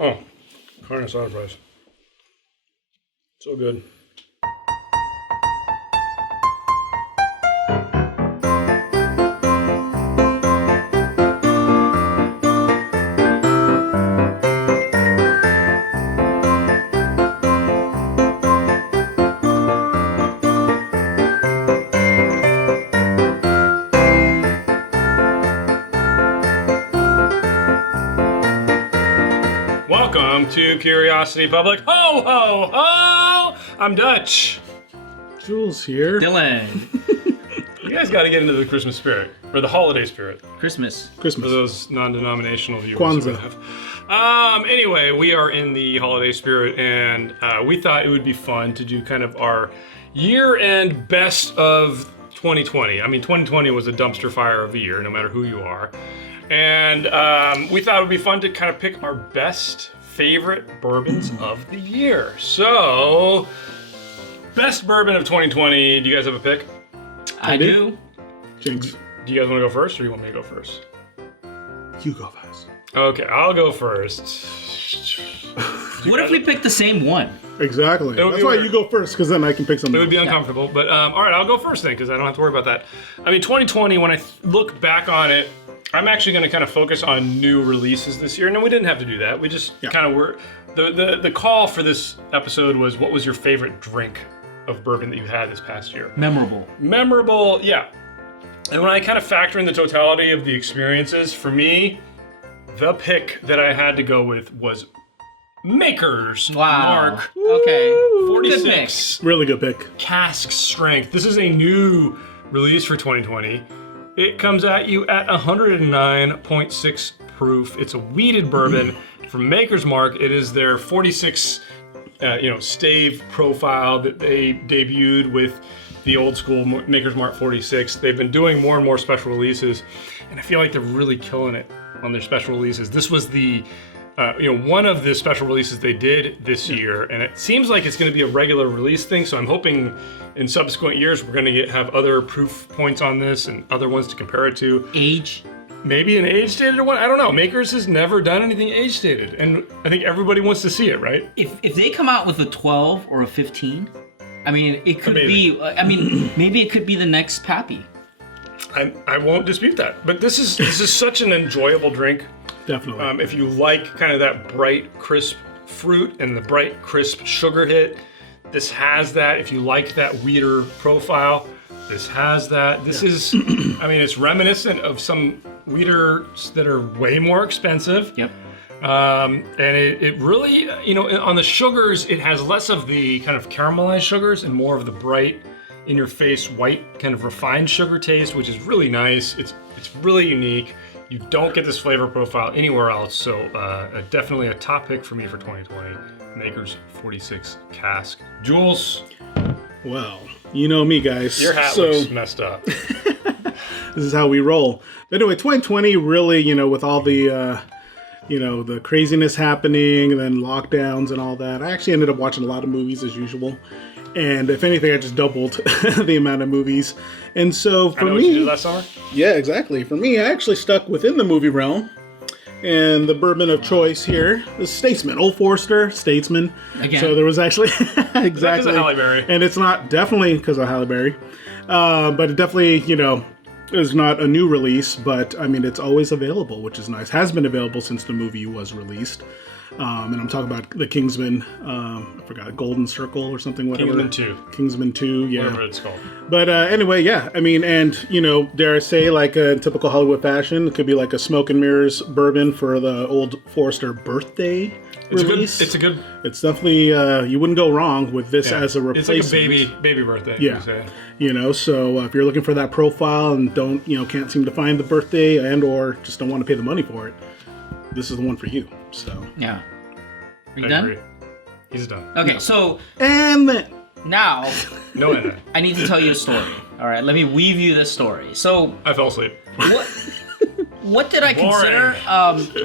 Oh, carne asada fries. So good. Welcome to Curiosity Public. Ho, ho, ho! I'm Dutch. Jules here. Dylan. You guys got to get into the Christmas spirit, or the holiday spirit, Christmas. for those non-denominational viewers. Kwanzaa. Anyway, we are in the holiday spirit, and we thought it would be fun to do kind of our year-end best of 2020. I mean, 2020 was a dumpster fire of a year, no matter who you are. And we thought it would be fun to kind of pick our best favorite bourbons of the year. So, best bourbon of 2020. Do you guys have a pick? I do. Jinx. Do you guys want to go first, or you want me to go first? You go first. Okay, I'll go first. What if we pick the same one? Exactly. would That's be why weird. you go first, because then I can pick something. It would be uncomfortable, but all right, I'll go first then, because I don't have to worry about that. I mean, 2020, when I look back on it, I'm actually going to kind of focus on new releases this year. No, we didn't have to do that. We just kind of were. The call for this episode was, what was your favorite drink of bourbon that you had this past year? Memorable, yeah. And when I kind of factor in the totality of the experiences, for me, the pick that I had to go with was Maker's Mark Okay. 46 Really good pick. cask strength. This is a new release for 2020. It comes at you at 109.6 proof. It's a wheated bourbon from Maker's Mark. It is their 46, stave profile that they debuted with the old school Maker's Mark 46. They've been doing more and more special releases, and I feel like they're really killing it on their special releases. This was the one of the special releases they did this year, and it seems like it's going to be a regular release thing. So I'm hoping in subsequent years we're going to have other proof points on this and other ones to compare it to. Age? Maybe an age-dated one. I don't know. Makers has never done anything age-dated, and I think everybody wants to see it, right? If they come out with a 12 or a 15, I mean, it could Maybe. be. I mean, maybe it could be the next Pappy. I won't dispute that. But this is such an enjoyable drink. Definitely. If you like kind of that bright, crisp fruit and the bright, crisp sugar hit, this has that. If you like that wheater profile, this has that. This is, it's reminiscent of some wheaters that are way more expensive. Yep. And it really, on the sugars, it has less of the kind of caramelized sugars and more of the bright, in-your-face, white, kind of refined sugar taste, which is really nice. It's really unique. You don't get this flavor profile anywhere else, so definitely a top pick for me for 2020. Maker's 46 cask. Jules, Well, you know me, guys. your hat looks messed up. This is how we roll. But anyway, 2020 really, with all the, the craziness happening and then lockdowns and all that. I actually ended up watching a lot of movies as usual. And if anything, I just doubled the amount of movies. And so for I know what me, you did last summer. yeah, exactly. For me, I actually stuck within the movie realm. And the bourbon of choice here is Statesman, Old Forester, Statesman. Again. So there was actually exactly, Because of Halle Berry. and it's not definitely because of Halle Berry, but it definitely is not a new release. But I mean, it's always available, which is nice. Has been available since the movie was released. And I'm talking about the Kingsman, I forgot, Golden Circle or something, whatever. Kingsman 2. Kingsman 2, yeah. Whatever it's called. But anyway, yeah, I mean, and, dare I say, like in typical Hollywood fashion, it could be like a smoke and mirrors bourbon for the Old Forester birthday release. It's It's definitely, you wouldn't go wrong with this as a replacement. It's like a baby birthday. Yeah. You say. So if you're looking for that profile and can't seem to find the birthday and or just don't want to pay the money for it, this is the one for you. So Yeah. Are you I done? agree. He's done. Okay, so and then now No end. I need to tell you a story. All right, let me weave you this story. So I fell asleep. what did I Boring. consider?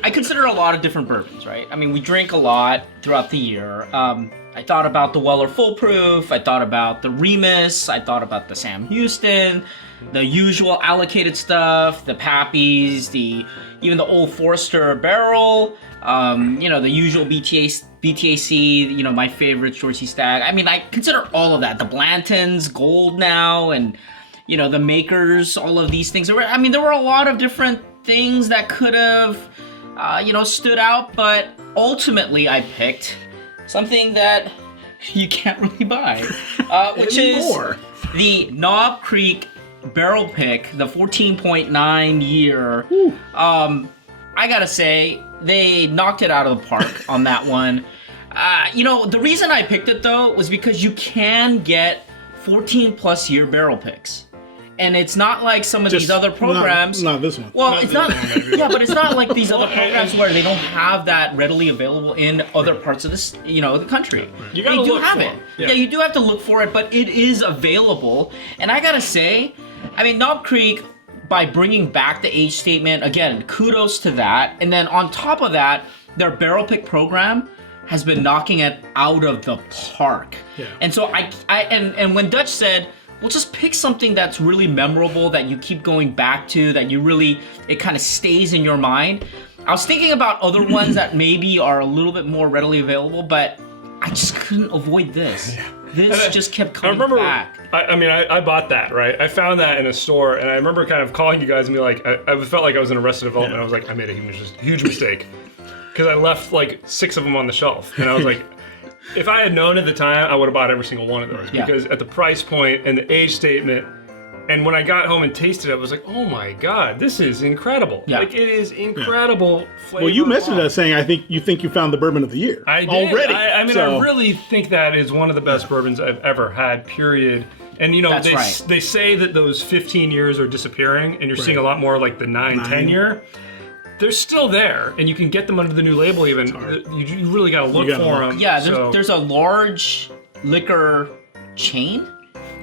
I consider a lot of different bourbons, right? I mean, we drink a lot throughout the year. I thought about the Weller Full Proof. I thought about the Remus. I thought about the Sam Houston. the usual allocated stuff, the Pappies, even the Old Forester barrel, the usual BTAC, my favorite Short Sea Stag. I mean, I consider all of that. The Blantons, Gold now, and, the Makers, all of these things. There were a lot of different things that could have, stood out, but ultimately I picked something that you can't really buy, which is the Knob Creek Barrel Pick, the 14.9 year. I gotta say, they knocked it out of the park on that one. The reason I picked it though was because you can get 14 plus year barrel picks. And it's not like some of these other programs. Not this one. Well, it's not. Yeah, but it's not like these other programs where they don't have that readily available in other parts of this, the country. You gotta they do look have for it. it. Yeah, you do have to look for it, but it is available. And I gotta say, Knob Creek, by bringing back the age statement, again, kudos to that. And then on top of that, their barrel pick program has been knocking it out of the park. Yeah. And so and when Dutch said, well, just pick something that's really memorable, that you keep going back to, that it kind of stays in your mind. I was thinking about other ones that maybe are a little bit more readily available, but I just couldn't avoid this. This just kept coming back. I bought that, right? I found that in a store, and I remember kind of calling you guys and be like, I felt like I was in Arrested Development. I was like, I made a huge mistake. Because I left like 6 of them on the shelf. And I was like, if I had known at the time, I would have bought every single one of those. Yeah. Because at the price point and the age statement, and when I got home and tasted it, I was like, oh my God, this is incredible. Yeah. Like, it is incredible flavor. Well, you messaged us saying, you think you found the bourbon of the year. I did. Already. I really think that is one of the best bourbons I've ever had, period. And, they say that those 15 years are disappearing, and you're seeing a lot more like the 10 year. They're still there, and you can get them under the new label even. You really got to look for them. Yeah, there's a large liquor chain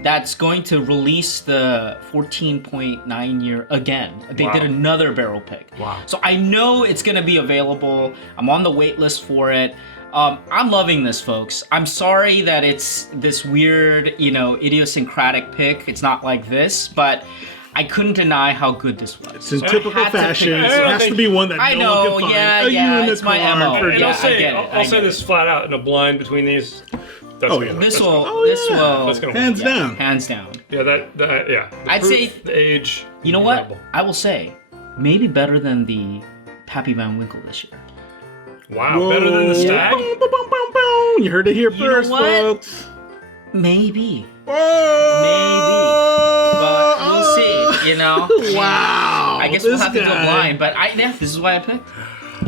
that's going to release the 14.9 year again. They did another barrel pick. Wow. So I know it's going to be available. I'm on the wait list for it. I'm loving this, folks. I'm sorry that it's this weird, idiosyncratic pick. It's not like this, but I couldn't deny how good this was. It's in typical fashion. It it. has to be one that no one can find. Yeah, it's my MO. And Yeah, I'll say this flat out, in a blind between these. That's This That's will, gonna Hands down. hands down. Yeah, The I'd proof, say- the age. You know what? incredible. I will say, maybe better than the Pappy Van Winkle this year. Wow, better than the Stag? Boom, boom, boom, boom, boom. You heard it here know first, what? folks. Maybe. Whoa. But we'll see, Wow. I guess we'll have to go blind, but this is why I picked.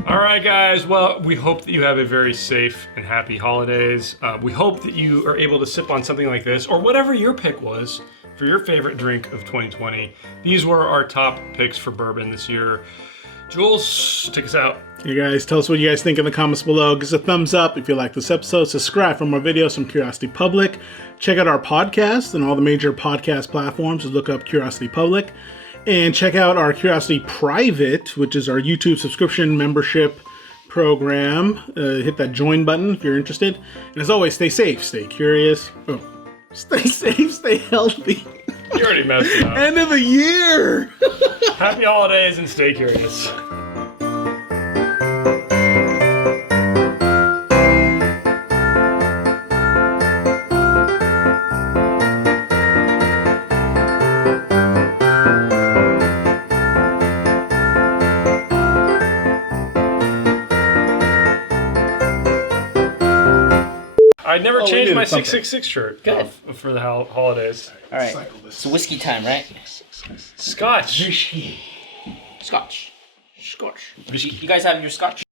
All right, guys. Well, we hope that you have a very safe and happy holidays. We hope that you are able to sip on something like this, or whatever your pick was for your favorite drink of 2020. These were our top picks for bourbon this year. Jules, take us out. Hey guys, tell us what you guys think in the comments below. Give us a thumbs up if you like this episode. Subscribe for more videos from Curiosity Public. Check out our podcast and all the major podcast platforms. Just look up Curiosity Public. And check out our Curiosity Private, which is our YouTube subscription membership program. Hit that join button if you're interested. And as always, stay safe, stay curious. Stay safe, stay healthy. You already messed it up. End of the year! Happy holidays and stay curious. I never we changed did my something. 666 shirt. Good. For the holidays. All right, it's whiskey time, right? Scotch. Scotch. You guys have your scotch?